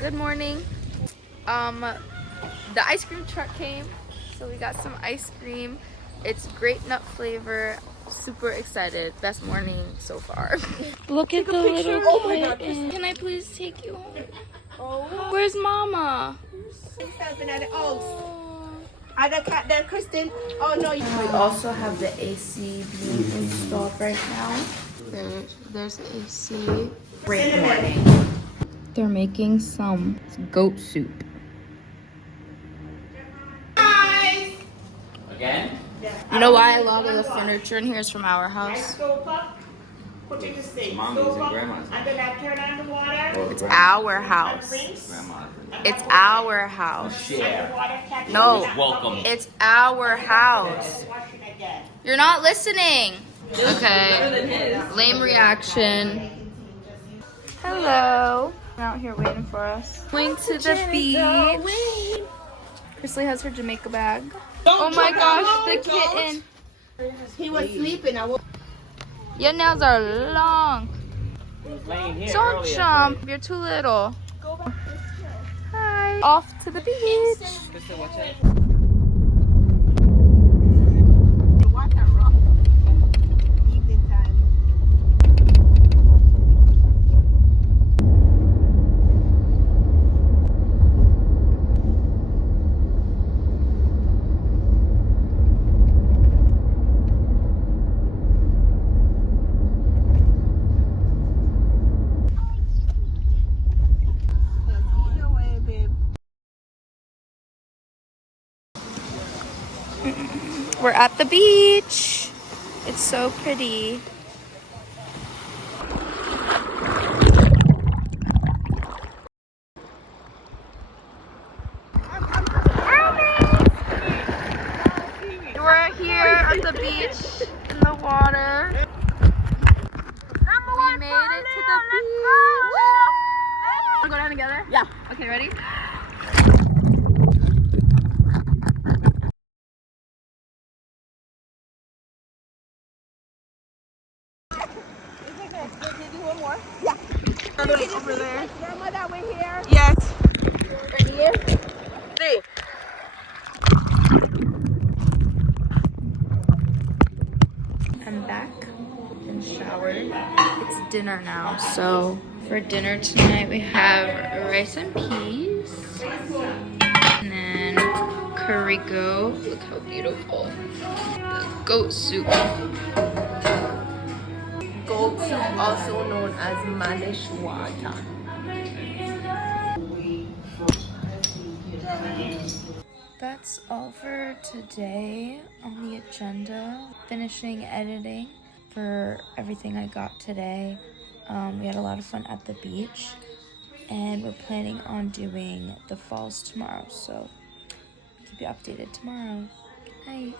Good morning. The ice cream truck came, so we got some ice cream. It's grape nut flavor. Super excited. Best morning so far. Look at the little kitten. Can I please take you home? Oh. Where's Mama? Other cat there, Kristen. Oh no. We also have the AC being installed right now. There's the AC. Great morning. They're making some goat soup. Again? You know why a lot of the furniture in here is from our house? Put in the sink. Mommy's and grandma's. And then I turn on the water. It's our house. Grandma's. It's our house. Share. No, Welcome. it's our house. You're not listening. Okay. Lame reaction. Hello. They're out here waiting for us. Going to the beach. Chrisley has her Jamaica bag. Oh my gosh, the kitten. He was sleeping. Your nails are long. Don't jump. You're too little. Hi. Off to the beach. Evening time. We're at the beach. It's so pretty. We're here at the beach in the water. We made it to the beach. Wanna go down together? Yeah. Okay, ready? Over there. Grandmother, we're here. Yes. Ready? 3. I'm back and showered. It's dinner now, so for dinner tonight we have rice and peas, and then currico. Look how beautiful. The goat soup. Goat soup, also known as manish water. That's all for today on the agenda. Finishing editing for everything I got today. We had a lot of fun at the beach, and we're planning on doing the falls tomorrow, so keep you updated tomorrow. Good night.